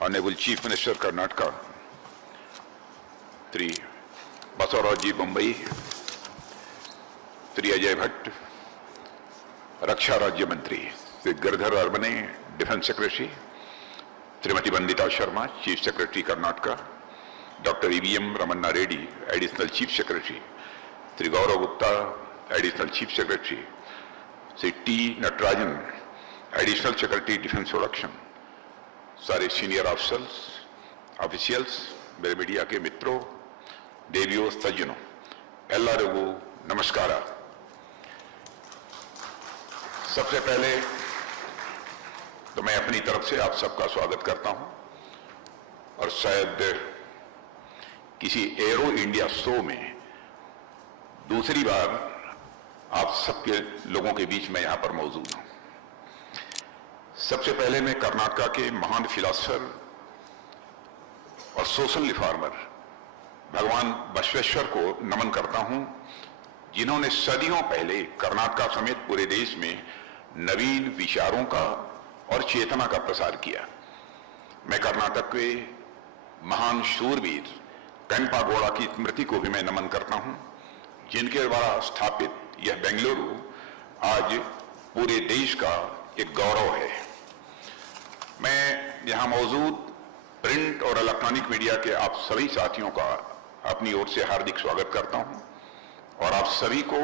Honorable Chief Minister Karnataka, Sri Basavaraji Bommai, Sri Ajay Bhatt, Raksha Rajya Mantri, Sri Girdhar Arbane, Defence Secretary, Srimati Vandita Sharma, Chief Secretary Karnataka, Dr. E.V.M. Ramanna Reddy, Additional Chief Secretary, Sri Gaurav Gupta, Additional Chief Secretary, Sri T. Natarajan, Additional Secretary Defence Production, सारे senior officials, मेरे media के मित्रों, देवियों, सज्जनों, एल्लारिगू नमस्कार। सबसे पहले तो मैं अपनी तरफ से आप सबका स्वागत करता हूं और शायद किसी एरो इंडिया शो में दूसरी बार आप सबके लोगों के बीच में यहां पर मौजूद हूं। सबसे पहले मैं कर्नाटका के महान फिलोसोफर और सोशल रिफॉर्मर भगवान बसवेश्वर को नमन करता हूं, जिन्होंने सदियों पहले कर्नाटका समेत पूरे देश में नवीन विचारों का और चेतना का प्रसार किया। मैं कर्नाटक के महान शूरवीर केम्पा गौड़ा की स्मृति को भी मैं नमन करता हूं, जिनके द्वारा स्थापित यह बेंगलुरु आज पूरे देश का एक गौरव है। मैं यहां मौजूद प्रिंट और इलेक्ट्रॉनिक मीडिया के आप सभी साथियों का अपनी ओर से हार्दिक स्वागत करता हूं और आप सभी को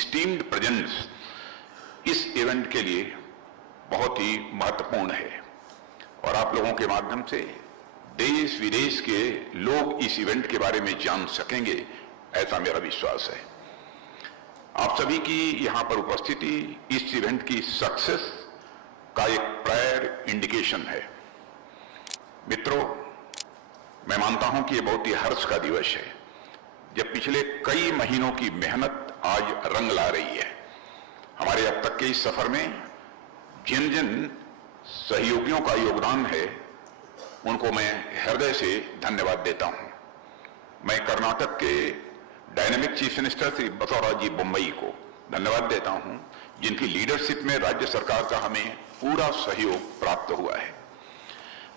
स्टीम्ड प्रेजेंस इस इवेंट के लिए बहुत ही महत्वपूर्ण है और आप लोगों के माध्यम से देश विदेश के लोग इस इवेंट के बारे में जान सकेंगे, ऐसा मेरा विश्वास है। आप सभी की यहां पर उपस्थिति इस इवेंट की सक्सेस का एक प्रायर इंडिकेशन है। मित्रों, मैं मानता हूं कि यह बहुत ही हर्ष का दिवस है जब पिछले कई महीनों की मेहनत आज रंग ला रही है। हमारे अब तक के इस सफर में जिन जिन सहयोगियों का योगदान है उनको मैं हृदय से धन्यवाद देता हूं। मैं कर्नाटक के dynamic chief minister Shri Basavaraj Bommai को धन्यवाद देता हूं, जिनकी लीडरशिप में राज्य सरकार का हमें पूरा सहयोग प्राप्त हुआ है।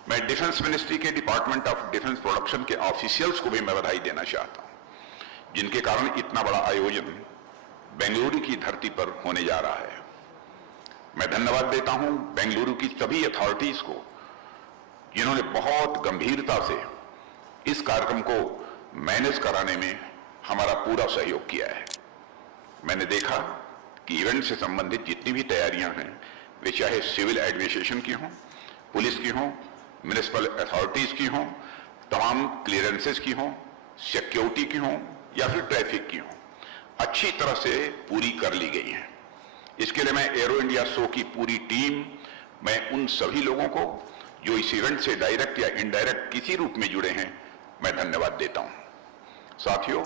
मैं डिफेंस मिनिस्ट्री के डिपार्टमेंट ऑफ डिफेंस प्रोडक्शन के ऑफिशियल्स को भी मैं बधाई देना चाहता हूं, जिनके कारण इतना बड़ा आयोजन बेंगलुरु की धरती पर होने जा रहा है। मैं धन्यवाद देता हूं बेंगलुरु की सभी अथॉरिटीज को, जिन्होंने बहुत गंभीरता से इस कार्यक्रम को मैनेज कराने में हमारा पूरा सहयोग किया है। मैंने देखा कि इवेंट से संबंधित जितनी भी तैयारियां हैं, वे चाहे सिविल एडमिनिस्ट्रेशन की हों, पुलिस की हों, म्युनिसिपल अथॉरिटीज की हों, तमाम क्लियरेंसेस की हों, सिक्योरिटी की हों या फिर ट्रैफिक की हों, अच्छी तरह से पूरी कर ली गई हैं। इसके लिए मैं एरो इंडिया शो की पूरी टीम, मैं उन सभी लोगों को जो इस इवेंट से डायरेक्ट या इनडायरेक्ट किसी रूप में जुड़े हैं, मैं धन्यवाद देता हूं। साथियों,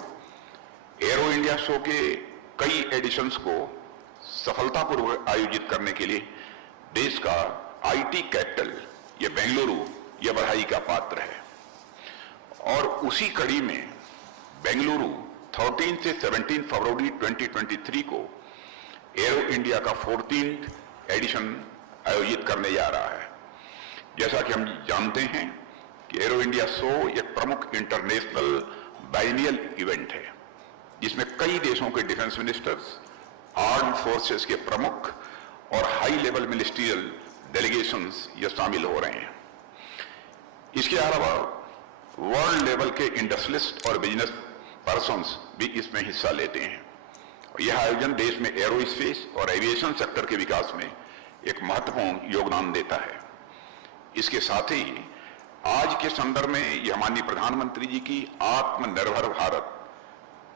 एरो इंडिया शो के कई एडिशंस को सफलतापूर्वक आयोजित करने के लिए देश का आईटी कैपिटल ये बेंगलुरु यह बधाई का पात्र है और उसी कड़ी में बेंगलुरु 13 से 17 फरवरी 2023 को एरो इंडिया का 14th एडिशन आयोजित करने जा रहा है। जैसा कि हम जानते हैं कि एरो इंडिया शो एक प्रमुख इंटरनेशनल बाइनियल इवेंट है, जिसमें कई देशों के डिफेंस मिनिस्टर्स, आर्म्ड फोर्सेस के प्रमुख और हाई लेवल मिनिस्ट्रियल डेलीगेशंस ये शामिल हो रहे हैं। इसके अलावा वर्ल्ड लेवल के इंडस्ट्रियलिस्ट और बिजनेस पर्सन्स भी इसमें हिस्सा लेते हैं। यह आयोजन देश में एरोस्पेस और एविएशन सेक्टर के विकास में एक महत्वपूर्ण योगदान देता है। इसके साथ ही आज के संदर्भ में यह माननीय प्रधानमंत्री जी की आत्मनिर्भर भारत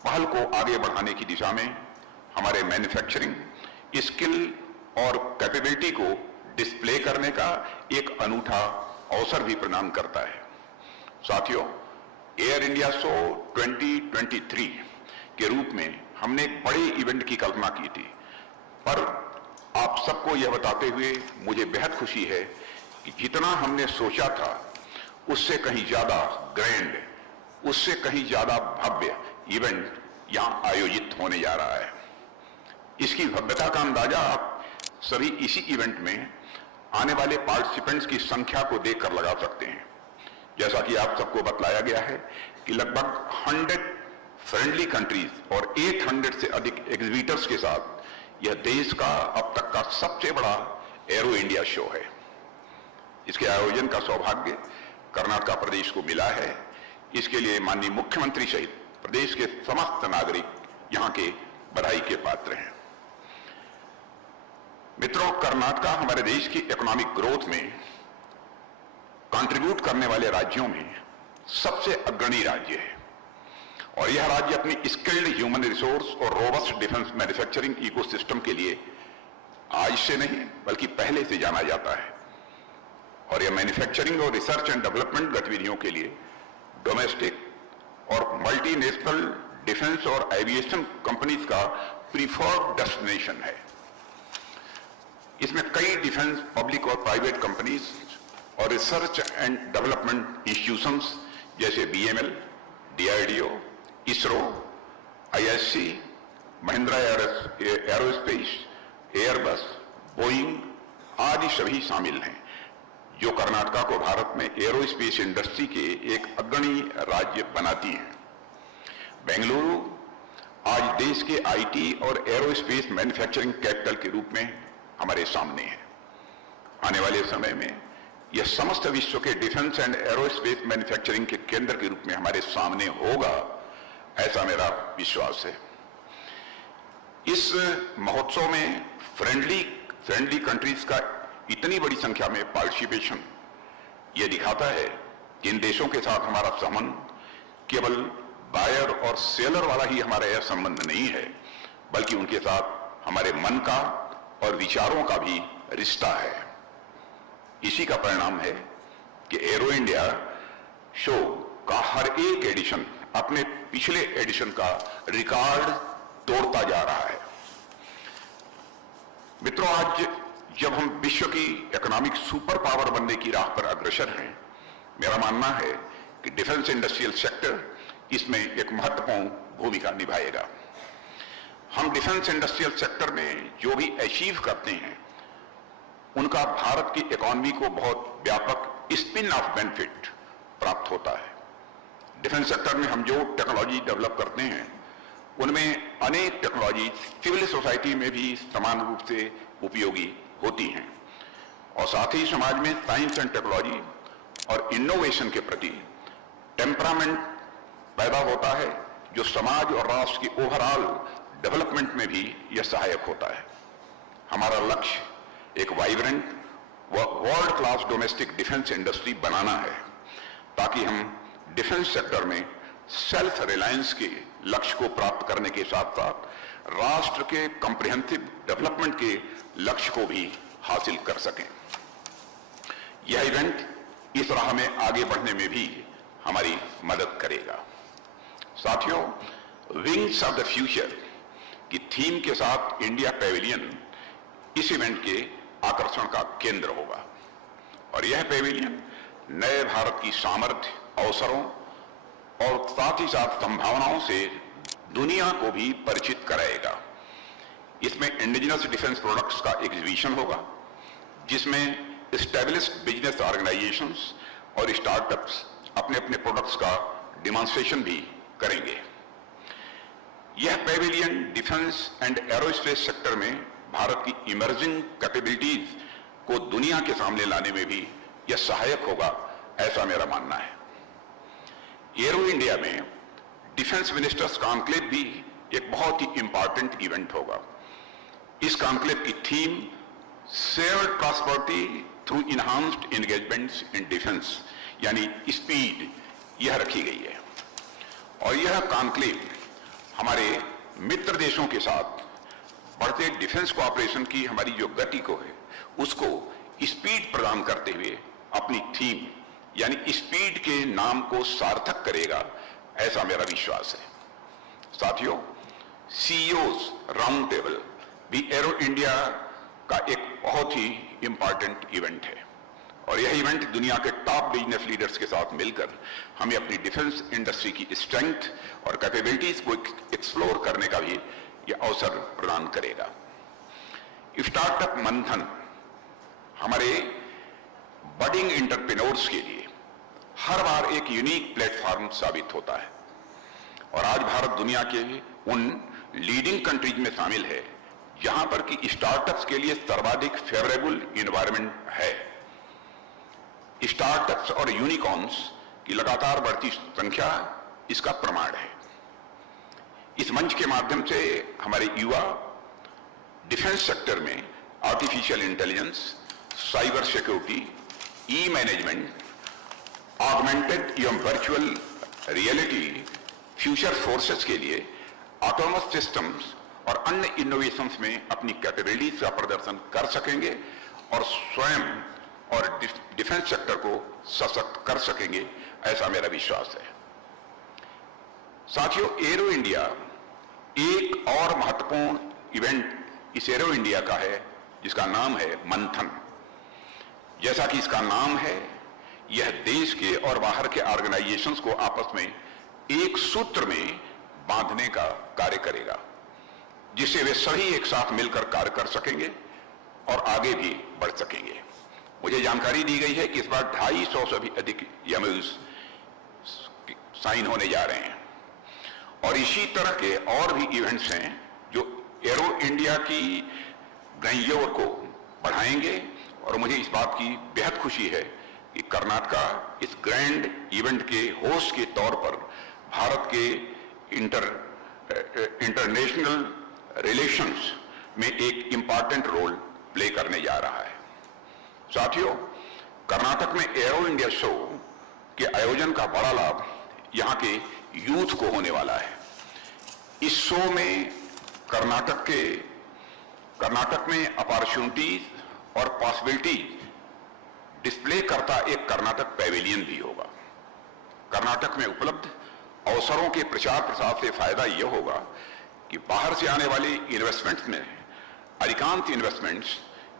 पहल को आगे बढ़ाने की दिशा में हमारे मैन्युफैक्चरिंग स्किल और कैपेबिलिटी को डिस्प्ले करने का एक अनूठा अवसर भी प्रदान करता है। साथियों, एयर इंडिया शो 2023 के रूप में हमने एक बड़े इवेंट की कल्पना की थी, पर आप सबको यह बताते हुए मुझे बेहद खुशी है कि जितना हमने सोचा था उससे कहीं ज्यादा ग्रैंड, उससे कहीं ज्यादा भव्य इवेंट यहां आयोजित होने जा रहा है। इसकी भव्यता का अंदाजा आप सभी इसी इवेंट में आने वाले पार्टिसिपेंट्स की संख्या को देखकर लगा सकते हैं। जैसा कि आप सबको बतलाया गया है कि लगभग 100 फ्रेंडली कंट्रीज और 800 से अधिक एग्जीबिटर्स के साथ यह देश का अब तक का सबसे बड़ा एरो इंडिया शो है। इसके आयोजन का सौभाग्य कर्नाटक प्रदेश को मिला है। इसके लिए माननीय मुख्यमंत्री सहित प्रदेश के समस्त नागरिक यहां के बधाई के पात्र हैं। मित्रों, कर्नाटक हमारे देश की इकोनॉमिक ग्रोथ में कंट्रीब्यूट करने वाले राज्यों में सबसे अग्रणी राज्य है और यह राज्य अपनी स्किल्ड ह्यूमन रिसोर्स और रोबस्ट डिफेंस मैन्युफैक्चरिंग इकोसिस्टम के लिए आज से नहीं बल्कि पहले से जाना जाता है और यह मैन्युफैक्चरिंग और रिसर्च एंड डेवलपमेंट गतिविधियों के लिए डोमेस्टिक और मल्टीनेशनल डिफेंस और एविएशन कंपनीज का प्रीफर्ड डेस्टिनेशन है। इसमें कई डिफेंस पब्लिक और प्राइवेट कंपनीज और रिसर्च एंड डेवलपमेंट इंस्टीट्यूशंस जैसे BML, DRDO, ISRO, ISC, Mahindra aerospace, Airbus, Boeing आदि सभी शामिल हैं, जो कर्नाटक को भारत में एरोस्पेस इंडस्ट्री के एक अग्रणी राज्य बनाती हैं। बेंगलुरु आज देश के IT और एरोस्पेस मैन्युफैक्चरिंग कैपिटल के रूप में हमारे सामने है। आने वाले समय में यह समस्त विश्व के डिफेंस एंड एरोस्पेस मैन्युफैक्चरिंग के केंद्र के रूप में हमारे सामने होगा, ऐसा मेरा विश्वास है। इस महोत्सव में फ्रेंडली कंट्रीज का इतनी बड़ी संख्या में पार्टिसिपेशन यह दिखाता है कि इन देशों के साथ हमारा संबंध केवल बायर और सेलर वाला ही हमारा यह संबंध नहीं है, बल्कि उनके साथ हमारे मन का और विचारों का भी रिश्ता है। इसी का परिणाम है कि एरो इंडिया शो का हर एक एडिशन अपने पिछले एडिशन का रिकॉर्ड तोड़ता जा रहा है। मित्रों, आज जब हम विश्व की इकोनॉमिक सुपर पावर बनने की राह पर अग्रसर हैं, मेरा मानना है कि डिफेंस इंडस्ट्रियल सेक्टर इसमें एक महत्वपूर्ण भूमिका निभाएगा। हम डिफेंस इंडस्ट्रियल सेक्टर में जो भी अचीव करते हैं उनका भारत की इकोनॉमी को बहुत व्यापक स्पिन ऑफ बेनिफिट प्राप्त होता है। डिफेंस सेक्टर में हम जो टेक्नोलॉजी डेवलप करते हैं उनमें अनेक टेक्नोलॉजी सिविल सोसाइटी में भी समान रूप से उपयोगी होती हैं और साथ ही समाज में साइंस एंड टेक्नोलॉजी और इनोवेशन के प्रति टेम्परामेंट पैदा होता है, जो समाज और राष्ट्र की ओवरऑल डेवलपमेंट में भी यह सहायक होता है। हमारा लक्ष्य एक वाइब्रेंट व world class domestic defence industry बनाना है, ताकि हम डिफेंस सेक्टर में सेल्फ रिलायंस के लक्ष्य को प्राप्त करने के साथ साथ राष्ट्र के कॉम्प्रिहेंसिव डेवलपमेंट के लक्ष्य को भी हासिल कर सकें। यह इवेंट इस राह में आगे बढ़ने में भी हमारी मदद करेगा। साथियों, विंग्स ऑफ द फ्यूचर की थीम के साथ इंडिया पैविलियन इस इवेंट के आकर्षण का केंद्र होगा और यह पैविलियन नए भारत की सामर्थ्य, अवसरों और साथ ही साथ संभावनाओं से दुनिया को भी परिचित कराएगा। इसमें इंडिजिनस डिफेंस प्रोडक्ट्स का एग्जीबिशन होगा, जिसमें एस्टैब्लिश्ड बिजनेस ऑर्गेनाइजेशंस और स्टार्टअप्स अपने अपने प्रोडक्ट्स का डिमॉन्स्ट्रेशन भी करेंगे। यह pavilion defence and aerospace sector में भारत की इमर्जिंग कैपेबिलिटीज को दुनिया के सामने लाने में भी यह सहायक होगा, ऐसा मेरा मानना है। एरो इंडिया में डिफेंस मिनिस्टर्स कॉन्क्लेव भी एक बहुत ही इंपॉर्टेंट इवेंट होगा। इस कॉन्क्लेव की theme shared prosperity through enhanced engagements in defence यानी स्पीड, यह रखी गई है और यह कॉन्क्लेव हमारे मित्र देशों के साथ बढ़ते डिफेंस कोऑपरेशन की हमारी जो गति को है उसको स्पीड प्रदान करते हुए अपनी थीम यानी स्पीड के नाम को सार्थक करेगा, ऐसा मेरा विश्वास है। साथियों, CEOs राउंड टेबल भी एरो इंडिया का एक बहुत ही इंपॉर्टेंट इवेंट है और यह इवेंट दुनिया के टॉप बिजनेस लीडर्स के साथ मिलकर हमें अपनी डिफेंस इंडस्ट्री की स्ट्रेंथ और कैपेबिलिटीज को एक्सप्लोर करने का भी यह अवसर प्रदान करेगा। स्टार्टअप मंथन हमारे बडिंग एंटरप्रेन्योर्स के लिए हर बार एक यूनिक प्लेटफॉर्म साबित होता है और आज भारत दुनिया के उन लीडिंग कंट्रीज में शामिल है जहां पर कि स्टार्टअप्स के लिए सर्वाधिक फेवरेबल एनवायरनमेंट है। स्टार्टअप्स और यूनिकॉर्न्स की लगातार बढ़ती संख्या इसका प्रमाण है। इस मंच के माध्यम से हमारे युवा डिफेंस सेक्टर में आर्टिफिशियल इंटेलिजेंस, साइबर सिक्योरिटी, ई मैनेजमेंट, ऑगमेंटेड एवं वर्चुअल रियलिटी, फ्यूचर फोर्सेस के लिए ऑटोनमस सिस्टम्स और अन्य इनोवेशंस में अपनी कैपेबिलिटीज का प्रदर्शन कर सकेंगे और स्वयं और डिफेंस सेक्टर को सशक्त कर सकेंगे, ऐसा मेरा विश्वास है। साथियों, एरो इंडिया एक और महत्वपूर्ण इवेंट इस एरो इंडिया का है जिसका नाम है मंथन। जैसा कि इसका नाम है, यह देश के और बाहर के ऑर्गेनाइजेशंस को आपस में एक सूत्र में बांधने का कार्य करेगा, जिससे वे सभी एक साथ मिलकर कार्य कर सकेंगे और आगे भी बढ़ सकेंगे। मुझे जानकारी दी गई है कि इस बार 250 से भी अधिक एमओयूज साइन होने जा रहे हैं और इसी तरह के और भी इवेंट्स हैं जो एरो इंडिया की ग्रैंडियर को बढ़ाएंगे और मुझे इस बात की बेहद खुशी है कि कर्नाटक इस ग्रैंड इवेंट के होस्ट के तौर पर भारत के इंटरनेशनल रिलेशंस में एक इंपॉर्टेंट रोल प्ले करने जा रहा है। साथियों, कर्नाटक में एरो इंडिया शो के आयोजन का बड़ा लाभ यहां के यूथ को होने वाला है। इस शो में कर्नाटक में अपॉर्चुनिटीज और पॉसिबिलिटी डिस्प्ले करता एक कर्नाटक पैवेलियन भी होगा। कर्नाटक में उपलब्ध अवसरों के प्रचार प्रसार से फायदा यह होगा कि बाहर से आने वाली इन्वेस्टमेंट्स में अधिकांश इन्वेस्टमेंट्स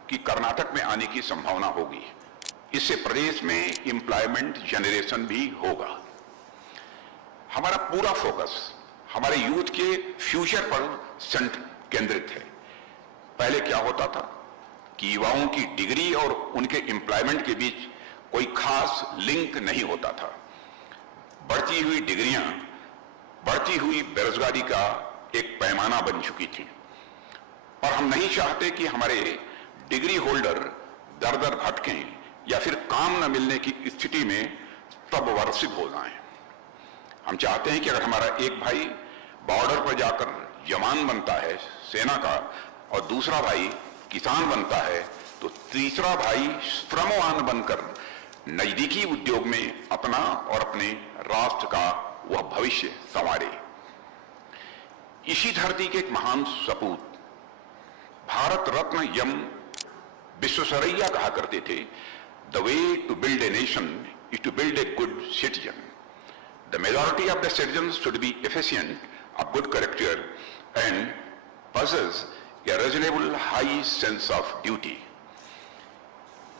की कर्नाटक में आने की संभावना होगी। इससे प्रदेश में एम्प्लॉयमेंट जनरेशन भी होगा। हमारा पूरा फोकस हमारे यूथ के फ्यूचर पर केंद्रित है। पहले क्या होता था कि युवाओं की डिग्री और उनके एम्प्लॉयमेंट के बीच कोई खास लिंक नहीं होता था। बढ़ती हुई डिग्रियां बढ़ती हुई बेरोजगारी का एक पैमाना बन चुकी थी और हम नहीं चाहते कि हमारे डिग्री होल्डर दर दर भटकें या फिर काम न मिलने की स्थिति में तब वर्षित हो जाएं। हम चाहते हैं कि अगर हमारा एक भाई बॉर्डर पर जाकर जवान बनता है सेना का और दूसरा भाई किसान बनता है तो तीसरा भाई श्रमवान बनकर नजदीकी उद्योग में अपना और अपने राष्ट्र का वह भविष्य संवारे। इसी धरती के एक महान सपूत भारत रत्न एम विश्वेश्वरैया कहा करते थे, the way to build a nation is to build a good citizen. The majority of the citizens should be efficient, of good character and possess a reasonable high sense of duty।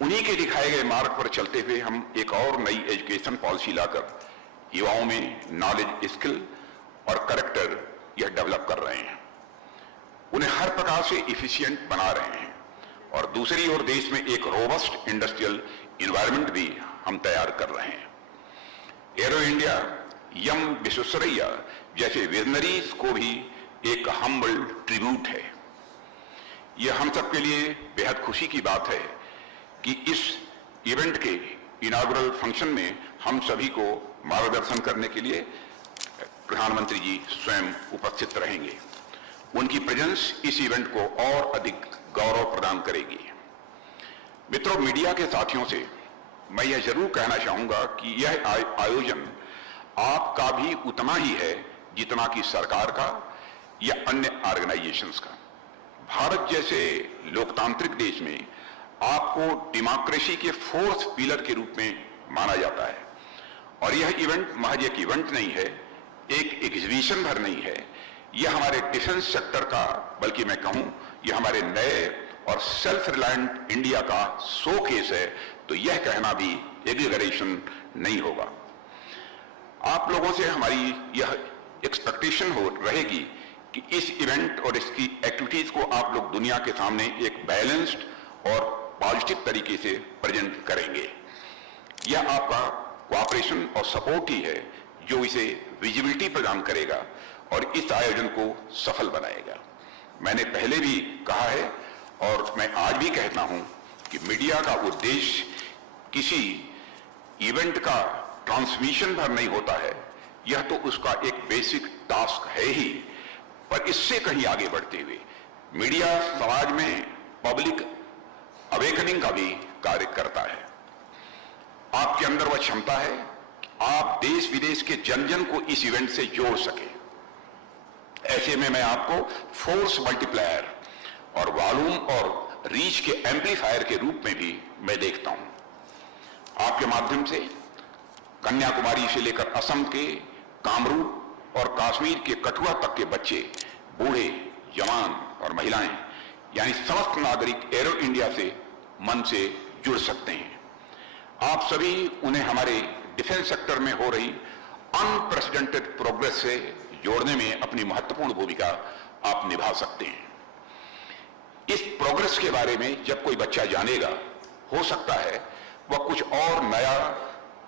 उन्हीं के दिखाए गए मार्ग पर चलते हुए हम एक और नई एजुकेशन पॉलिसी लाकर युवाओं में नॉलेज, स्किल और कैरेक्टर यह डेवलप कर रहे हैं, उन्हें हर प्रकार से इफिशिएंट बना रहे हैं और दूसरी ओर देश में एक रोबस्ट इंडस्ट्रियल एनवायरनमेंट भी हम तैयार कर रहे हैं। एरो इंडिया एम विश्वेश्वरैया जैसे विजनरीज को भी एक हम्बल ट्रिब्यूट है। यह हम सब के लिए बेहद खुशी की बात है कि इस इवेंट के इनॉग्रल फंक्शन में हम सभी को मार्गदर्शन करने के लिए प्रधानमंत्री जी स्वयं उपस्थित रहेंगे। उनकी प्रेजेंस इस इवेंट को और अधिक गौरव प्रदान करेगी। मित्रों, मीडिया के साथियों से मैं यह जरूर कहना चाहूंगा कि यह आयोजन आपका भी उतना ही है जितना कि सरकार का या अन्य ऑर्गेनाइजेशंस का। भारत जैसे लोकतांत्रिक देश में आपको डेमोक्रेसी के फोर्थ पिलर के रूप में माना जाता है और यह इवेंट महज एक इवेंट नहीं है, एक एग्जीबिशन भर नहीं है, यह हमारे डिफेंस सेक्टर का, बल्कि मैं कहूं यह हमारे नए और सेल्फ रिलायंट इंडिया का शोकेस है। तो यह कहना भी एग्जैजरेशन नहीं होगा। आप लोगों से हमारी यह एक्सपेक्टेशन रहेगी कि इस इवेंट और इसकी एक्टिविटीज को आप लोग दुनिया के सामने एक बैलेंस्ड और पॉजिटिव तरीके से प्रेजेंट करेंगे। यह आपका कोऑपरेशन और सपोर्ट ही है जो इसे विजिबिलिटी प्रदान करेगा और इस आयोजन को सफल बनाएगा। मैंने पहले भी कहा है और मैं आज भी कहता हूं कि मीडिया का उद्देश्य किसी इवेंट का ट्रांसमिशन भर नहीं होता है, यह तो उसका एक बेसिक टास्क है ही, पर इससे कहीं आगे बढ़ते हुए मीडिया समाज में पब्लिक अवेकनिंग का भी कार्य करता है। आपके अंदर वह क्षमता है कि आप देश विदेश के जन जन को इस इवेंट से जोड़ सके। ऐसे में मैं आपको फोर्स मल्टीप्लायर और वॉल्यूम और रीच के एम्पलीफायर के रूप में भी मैं देखता हूं। आपके माध्यम से कन्याकुमारी से लेकर असम के कामरूप और कश्मीर के कठुआ तक के बच्चे, बूढ़े, जवान और महिलाएं यानी समस्त नागरिक एरो इंडिया से मन से जुड़ सकते हैं। आप सभी उन्हें हमारे डिफेंस सेक्टर में हो रही अनप्रेसिडेंटेड प्रोग्रेस से जोड़ने में अपनी महत्वपूर्ण भूमिका आप निभा सकते हैं। इस प्रोग्रेस के बारे में जब कोई बच्चा जानेगा, हो सकता है वह कुछ और नया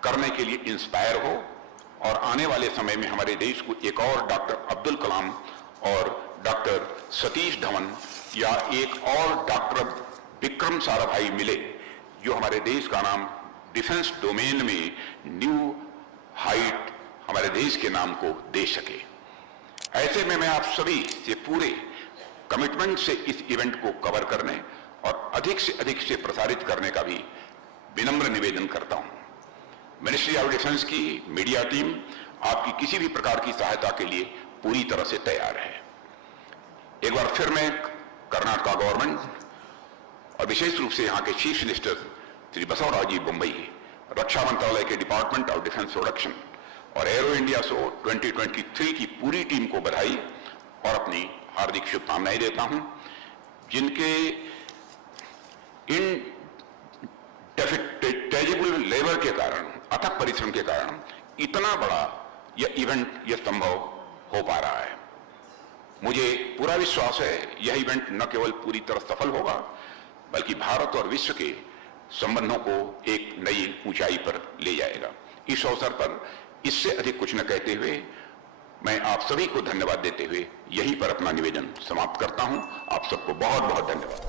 करने के लिए इंस्पायर हो और आने वाले समय में हमारे देश को एक और डॉक्टर अब्दुल कलाम और डॉक्टर सतीश धवन या एक और डॉक्टर विक्रम साराभाई मिले, जो हमारे देश का नाम डिफेंस डोमेन में न्यू हाइट हमारे देश के नाम को दे सके। ऐसे में मैं आप सभी से पूरे कमिटमेंट से इस इवेंट को कवर करने और अधिक से अधिक से प्रसारित करने का भी विनम्र निवेदन करता हूं। मिनिस्ट्री ऑफ डिफेंस की मीडिया टीम आपकी किसी भी प्रकार की सहायता के लिए पूरी तरह से तैयार है। एक बार फिर मैं कर्नाटका गवर्नमेंट और विशेष रूप से यहां के चीफ मिनिस्टर श्री बसवराज जी बम्बई, रक्षा मंत्रालय के डिपार्टमेंट ऑफ डिफेंस प्रोडक्शन और एरो इंडिया शो 2023 की पूरी टीम को बधाई और अपनी हार्दिक शुभकामनाएं देता हूं, जिनके इनडेफिटेबल लेबर के कारण, अथक परिश्रम के कारण इतना बड़ा यह इवेंट यह संभव हो पा रहा है। मुझे पूरा विश्वास है यह इवेंट न केवल पूरी तरह सफल होगा बल्कि भारत और विश्व के संबंधों को एक नई ऊंचाई पर ले जाएगा। इस अवसर पर इससे अधिक कुछ न कहते हुए मैं आप सभी को धन्यवाद देते हुए यहीं पर अपना निवेदन समाप्त करता हूं। आप सबको बहुत बहुत धन्यवाद।